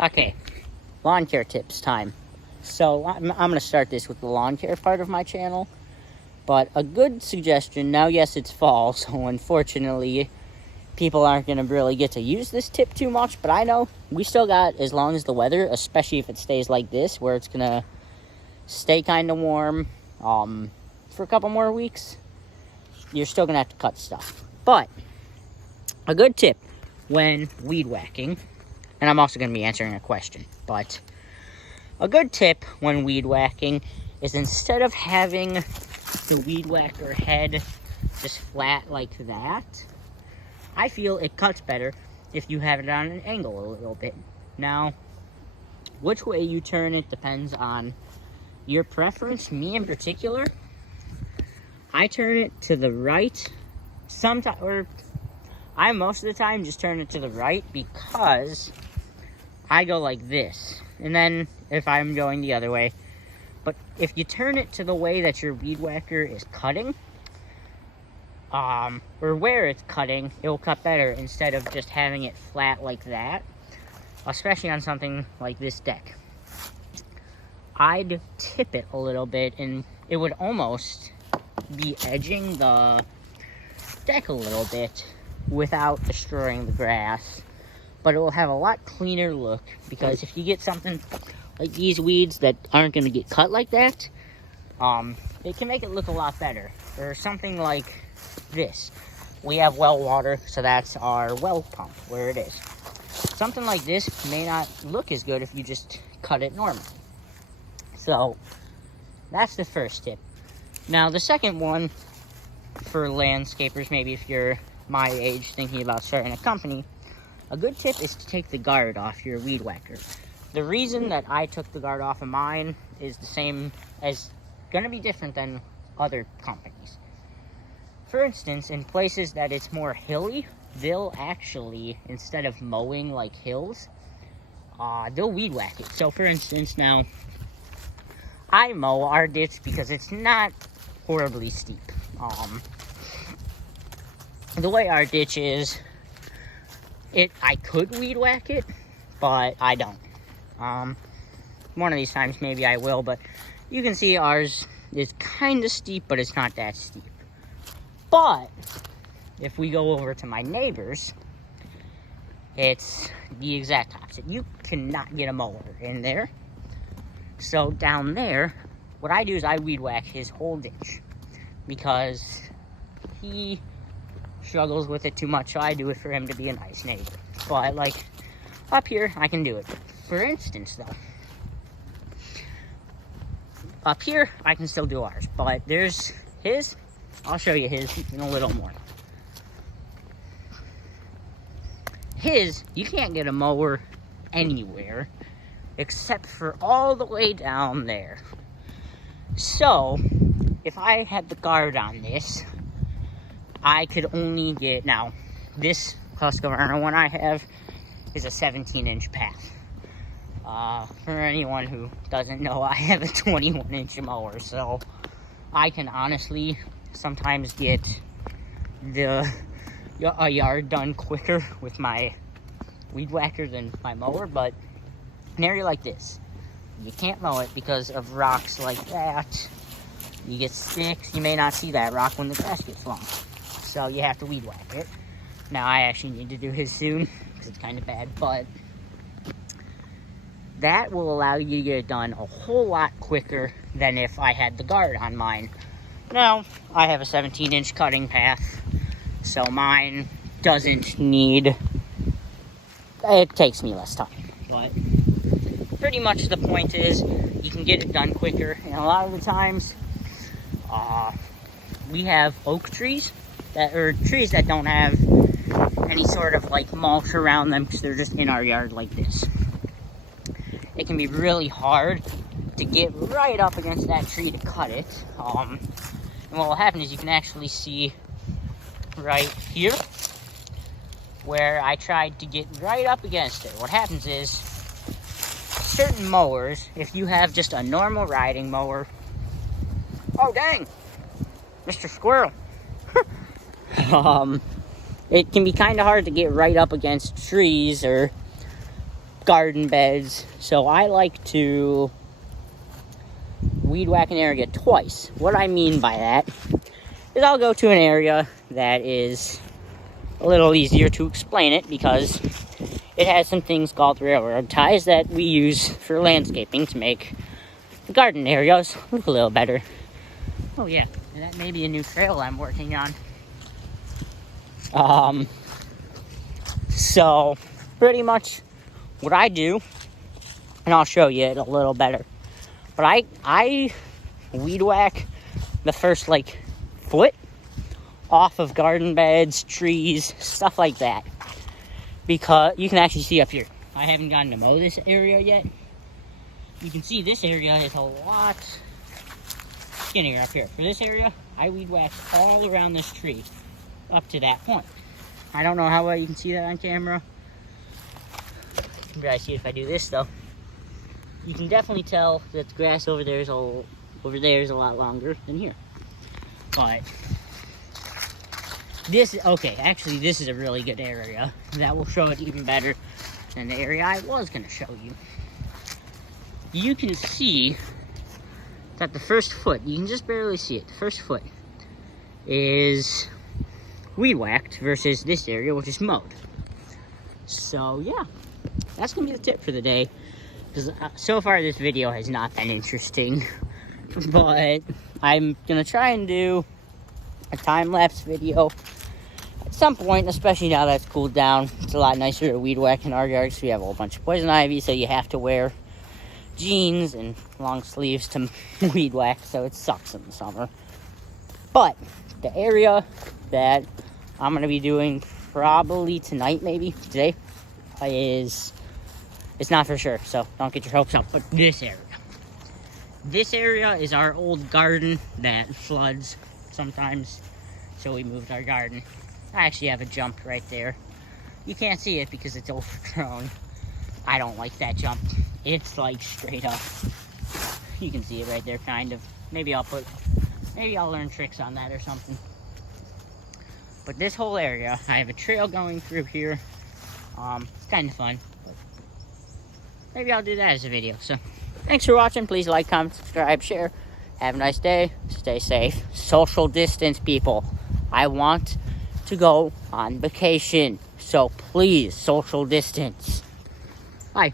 Okay, lawn care tips time. So I'm going to start this with the lawn care part of my channel. But a good suggestion, now yes, it's fall, so unfortunately people aren't going to really get to use this tip too much. But I know we still got, as long as the weather, especially if it stays like this, where it's going to stay kind of warm for a couple more weeks, you're still going to have to cut stuff. But a good tip when weed whacking, and I'm also going to be answering a question, but a good tip when weed whacking is, instead of having the weed whacker head just flat like that, I feel it cuts better if you have it on an angle a little bit. Now, which way you turn it depends on your preference. Me in particular, I turn it to the right. Sometimes, or I most of the time just turn it to the right, because I go like this, and then if I'm going the other way. But if you turn it to the way that your weed whacker is cutting, or where it's cutting, it will cut better instead of just having it flat like that, especially on something like this deck. I'd tip it a little bit, and it would almost be edging the deck a little bit without destroying the grass, but it will have a lot cleaner look, because if you get something like these weeds that aren't going to get cut like that, it can make it look a lot better. Or something like this. We have well water, so that's our well pump where it is. Something like this may not look as good if you just cut it normal. So that's the first tip. Now the second one, for landscapers, maybe if you're my age thinking about starting a company, a good tip is to take the guard off your weed whacker. The reason that I took the guard off of mine is the same as, gonna be different than other companies. For instance, in places that it's more hilly, they'll actually, instead of mowing like hills, they'll weed whack it. So for instance, now, I mow our ditch because it's not horribly steep. The way our ditch is, I could weed whack it, but I don't. One of these times maybe I will, but you can see ours is kind of steep, but it's not that steep. But if we go over to my neighbor's, it's the exact opposite. You cannot get a mower in there. So down there, what I do is I weed whack his whole ditch, because he struggles with it too much, so I do it for him to be a nice neighbor. But like up here, I can do it. For instance, though, up here, I can still do ours, but there's his. I'll show you his in a little more. His, you can't get a mower anywhere except for all the way down there. So, if I had the guard on this, I could only get, now, this Husqvarna one I have is a 17-inch path. For anyone who doesn't know, I have a 21-inch mower, so I can honestly sometimes get a yard done quicker with my weed whacker than my mower. But an area like this, you can't mow it because of rocks like that. You get sticks, you may not see that rock when the grass gets long, so you have to weed whack it. Now I actually need to do his soon because it's kind of bad, but that will allow you to get it done a whole lot quicker than if I had the guard on mine. Now, I have a 17-inch cutting path, so mine doesn't need, it takes me less time. But pretty much the point is, you can get it done quicker, and a lot of the times, we have oak trees, or trees that don't have any sort of like mulch around them, because they're just in our yard like this. It can be really hard to get right up against that tree to cut it. And what will happen is you can actually see right here where I tried to get right up against it. What happens is, certain mowers, if you have just a normal riding mower, oh dang, Mr. Squirrel. It can be kind of hard to get right up against trees, or garden beds. So I like to weed whack an area twice. What I mean by that is I'll go to an area that is a little easier to explain it because it has some things called railroad ties that we use for landscaping to make the garden areas look a little better. Oh yeah, and that may be a new trail I'm working on. So pretty much what I do, and I'll show you it a little better, but I weed whack the first like foot off of garden beds, trees, stuff like that, because you can actually see up here, I haven't gotten to mow this area yet. You can see this area is a lot skinnier up here. For this area, I weed whacked all around this tree up to that point. I don't know how well you can see that on camera. You can probably see it if I do this though. You can definitely tell that the grass over there is a lot longer than here. But this is a really good area that will show it even better than the area I was going to show you. You can see that the first foot, you can just barely see it, the first foot is weed whacked versus this area, which is mowed. So yeah, that's going to be the tip for the day. Because so far this video has not been interesting, but I'm going to try and do a time-lapse video at some point, especially now that it's cooled down. It's a lot nicer to weed whack in our yards. We have a whole bunch of poison ivy, so you have to wear jeans and long sleeves to weed whack, so it sucks in the summer. But the area that I'm going to be doing probably tonight, maybe today, it's not for sure, so don't get your hopes up. But this area is our old garden that floods sometimes, so we moved our garden. I actually have a jump right there. You can't see it because it's overgrown. I don't like that jump. It's like straight up. You can see it right there, kind of. Maybe I'll learn tricks on that or something. But this whole area, I have a trail going through here. It's kind of fun. Maybe I'll do that as a video. So, thanks for watching. Please like, comment, subscribe, share. Have a nice day. Stay safe. Social distance, people. I want to go on vacation. So, please, social distance. Bye.